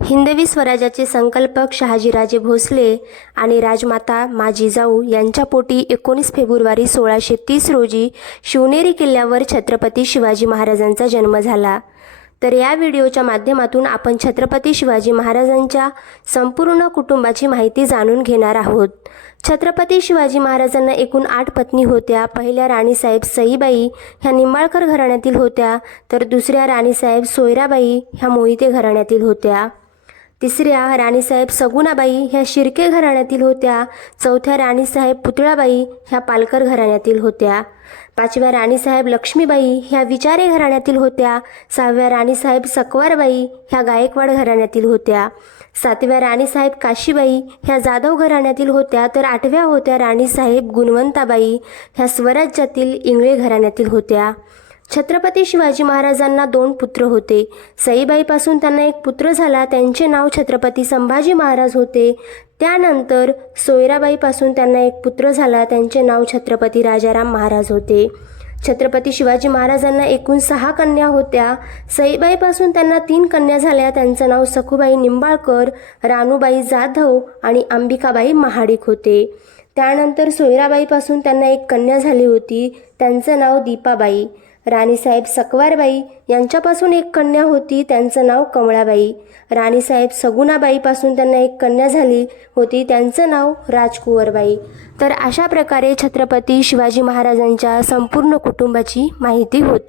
हिंदवी स्वराज्याचे संकल्पक शहाजीराजे भोसले आणि राजमाता मा जिजाऊ यांच्या पोटी 19 फेब्रुवारी 1630 रोजी शिवनेरी किल्ल्यावर छत्रपती शिवाजी महाराजांचा जन्म झाला। तर या व्हिडिओच्या माध्यमातून आपण छत्रपती शिवाजी महाराजांच्या संपूर्ण कुटुंबाची माहिती जाणून घेणार आहोत। छत्रपती शिवाजी महाराजांना एकूण 8 पत्नी होत्या। पहिल्या राणीसाहेब सईबाई ह्या निंबाळकर घराण्यातील होत्या, तर दुसऱ्या राणीसाहेब सोयराबाई ह्या मोहिते घराण्यातील होत्या। तिसऱ्या राणीसाहेब सगुणाबाई ह्या शिर्के घराण्यातील होत्या। चौथ्या राणीसाहेब पुतळाबाई ह्या पालकर घराण्यातील होत्या। पाचव्या राणीसाहेब लक्ष्मीबाई ह्या विचारे घराण्यातील होत्या। सहाव्या राणीसाहेब सकवारबाई ह्या गायकवाड घराण्यातील होत्या। सातव्या राणीसाहेब काशीबाई ह्या जाधव घराण्यातील होत्या, तर आठव्या होत्या राणीसाहेब गुणवंताबाई ह्या स्वराज्यातील इंगळे घराण्यातील होत्या। छत्रपती शिवाजी महाराजांना 2 पुत्र होते। सईबाईपासून त्यांना एक पुत्र झाला, त्यांचे नाव छत्रपती संभाजी महाराज होते। त्यानंतर सोयराबाईपासून त्यांना एक पुत्र झाला, त्यांचे नाव छत्रपती राजाराम महाराज होते। छत्रपती शिवाजी महाराजांना एकूण 6 कन्या होत्या। सईबाईपासून त्यांना 3 कन्या झाल्या, त्यांचं नाव सखुबाई निंबाळकर, रानूबाई जाधव आणि अंबिकाबाई महाडिक होते। त्यानंतर सोयराबाईपासून त्यांना एक कन्या झाली होती, त्यांचं नाव दीपाबाई। राणीसाहेब सकवारबाई यांच्यापासून एक कन्या होती, त्यांचं नाव कमळाबाई। राणीसाहेब सगुणाबाईपासून त्यांना एक कन्या झाली होती, त्यांचं नाव राजकुंवरबाई। तर अशा प्रकारे छत्रपती शिवाजी महाराजांच्या संपूर्ण कुटुंबाची माहिती होती।